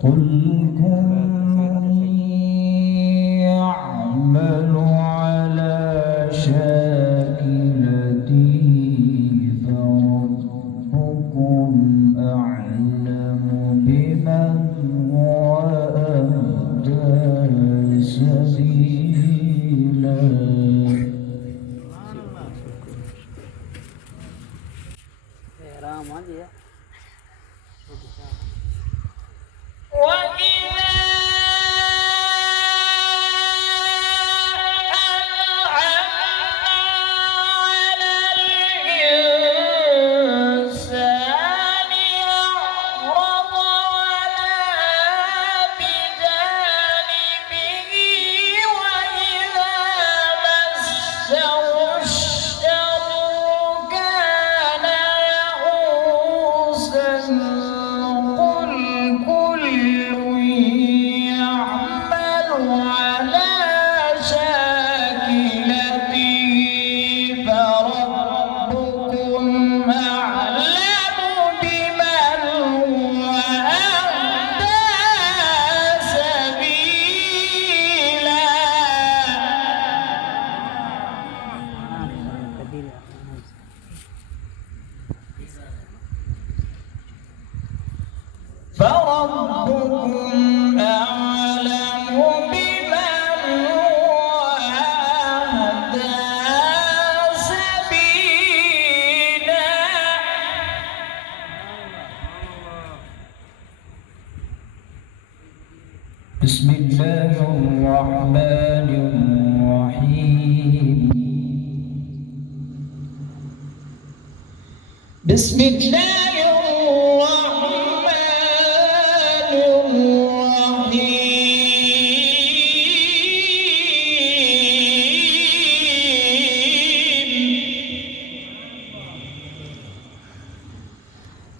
قل كوني أعمل على شاكلتي فربكم أعلم بمن هو أهدى سبيلا. فربكم أعلم بمن هو أهدى سبيلا. بسم الله الرحمن الرحيم. بسم الله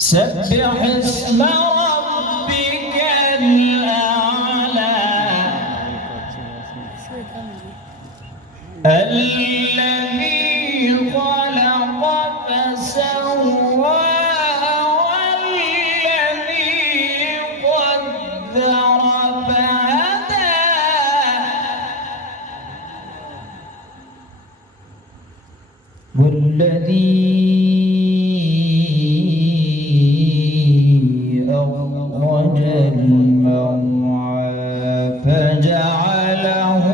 سبح اسم ربك الأعلى الذي خلق فسوى والذي قدر فهدى والذي أخرج المرعى فجعله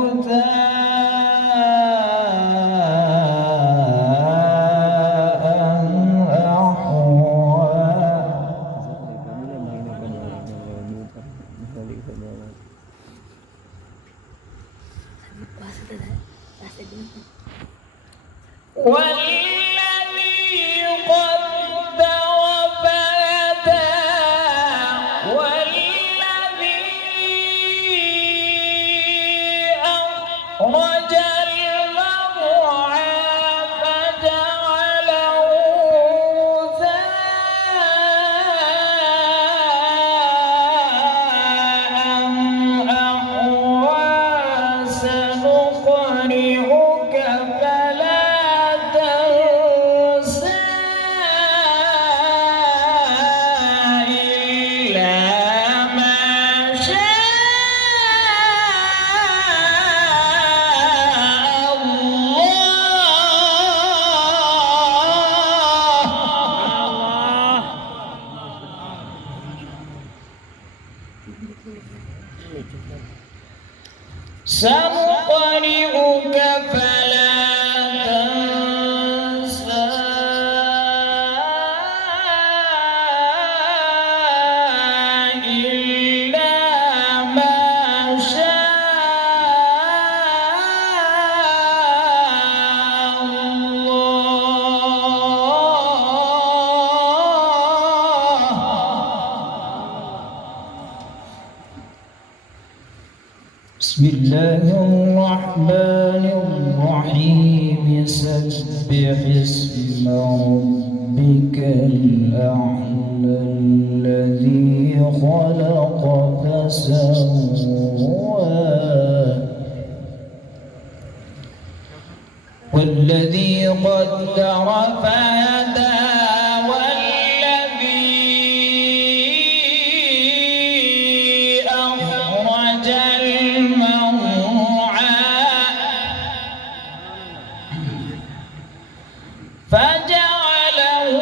غثاء أحوى. والذي قدر فهدى والذي أخرج المرعى فجعله غثاء أحوى. سنقرئك فلا تنسى إلا ما شاء الله. سنقرئك فلا تنسى إلا ما شاء الله. بسم الله الرحمن الرحيم سبح اسم ربك الأعلى الذي خلق فسوى والذي قدر فهدى والذي أخرج المرعى فجعله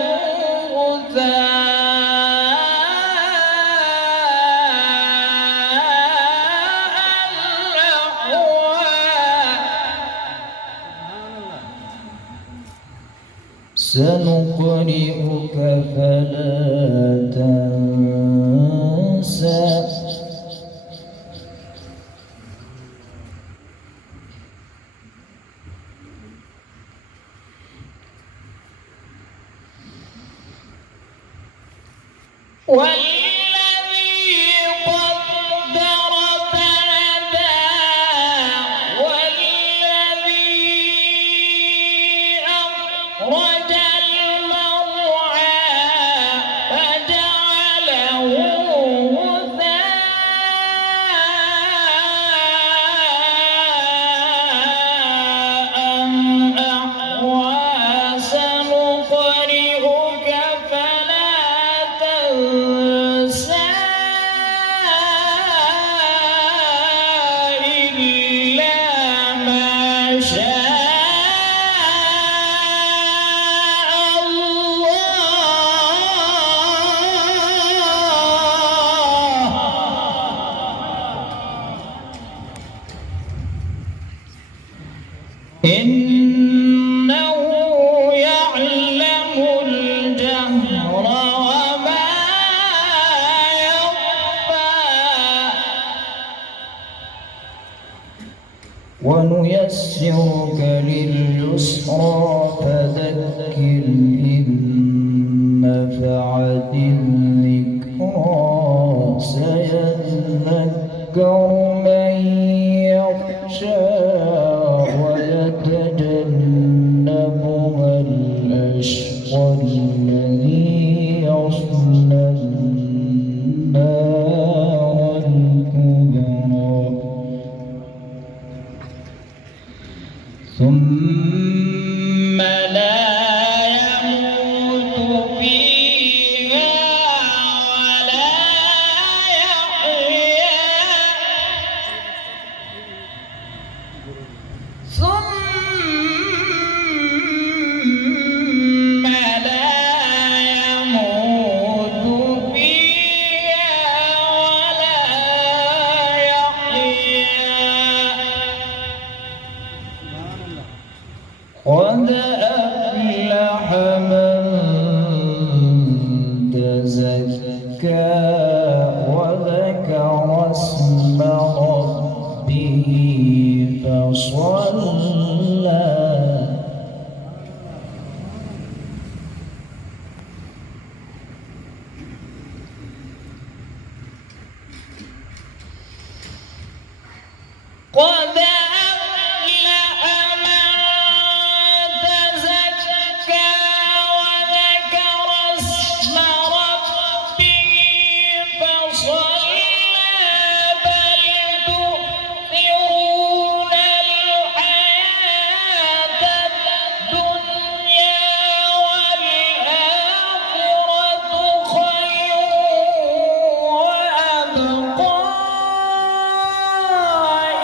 سنقرئك فلا تنسى والذي قدر فهدى والذي أخرج المرعى فجعله غثاء أحوى سنقرئك فلا تنسى إلا ما شاء إنه يعلم الجهر وما يخفى ونيسرك لليسرى فذكر إن نفعت الذكرى سيذكر من يخشى ويتجنبها الأشقى الذي يصلى النار الكبرى ثم لا يموت فيها ولا يحيا ثم لا يموت فيها ولا يحيا قد أفلح من تزكى وذكر اسم ربه فصلى قد أفلح من تزكى وذكر اسم ربه فصلى بل تؤثرون الحياة الدنيا والآخرة خير وأبقى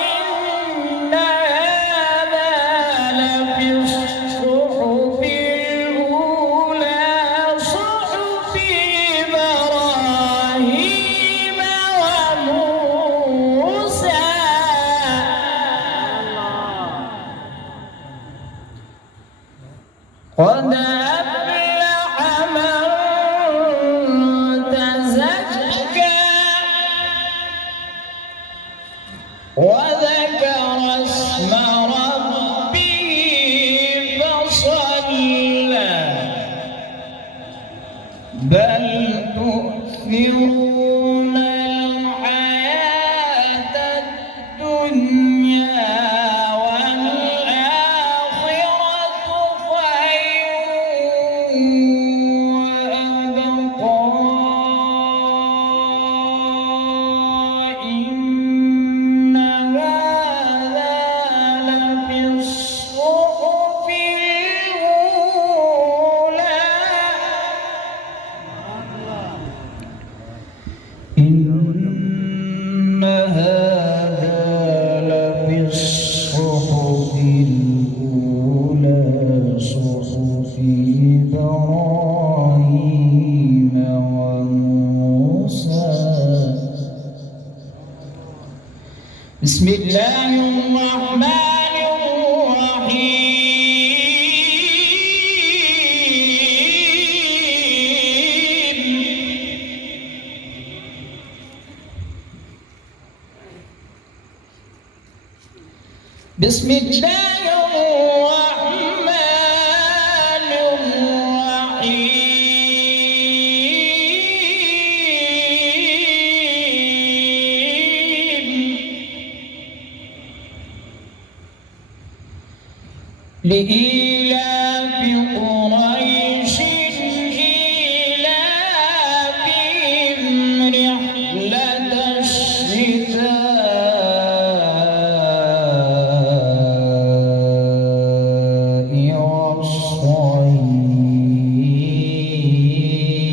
إن هذا لفي الصحف الأولى صحف إبراهيم وموسى قد أفلح من تزكى وذكر اسم ربه فصلى بل تؤثرون الحياة الدنيا بسم الله الرحمن الرحيم بسم الله الرحمن الرحيم لإيلاف قريش إيلافهم رحلة الشتاء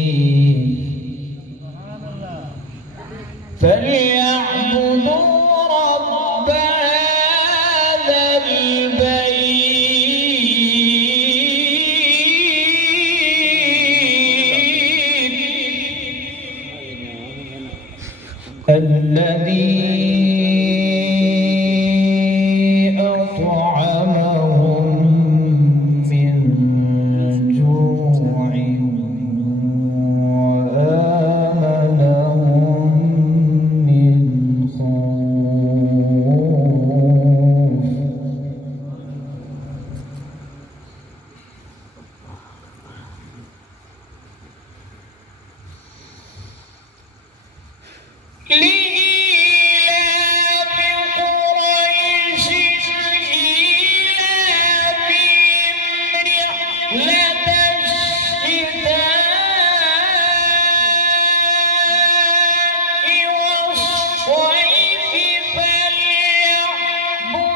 والصيف فليعبدوا رب هذا الذي أطعمهم من جوع وآمنهم من خوف لإيلاف قريش إيلافهم رحلة الشتاء والصيف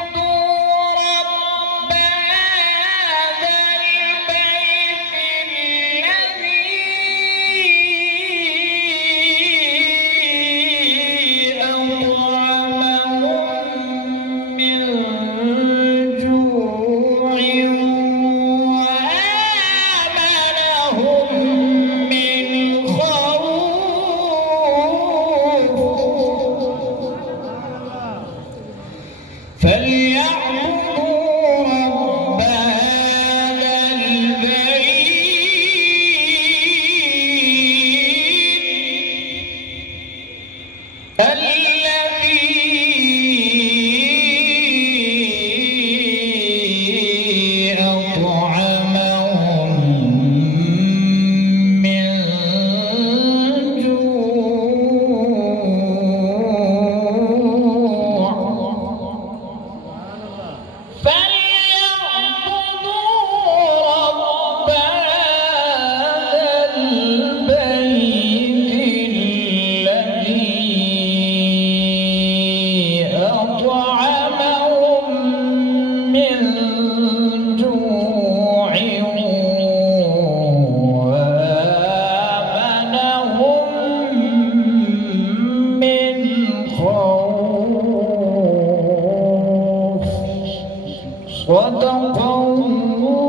فليعبدوا رب هذا البيت الذي أطعمهم من جوع وآمنهم من خوف فليعبدوا رب هذا البيت الذي أطعمهم من جوع فليعبدوا رب هذا البيت الذي أطعمهم من جوع وآمنهم من خوف صدق الله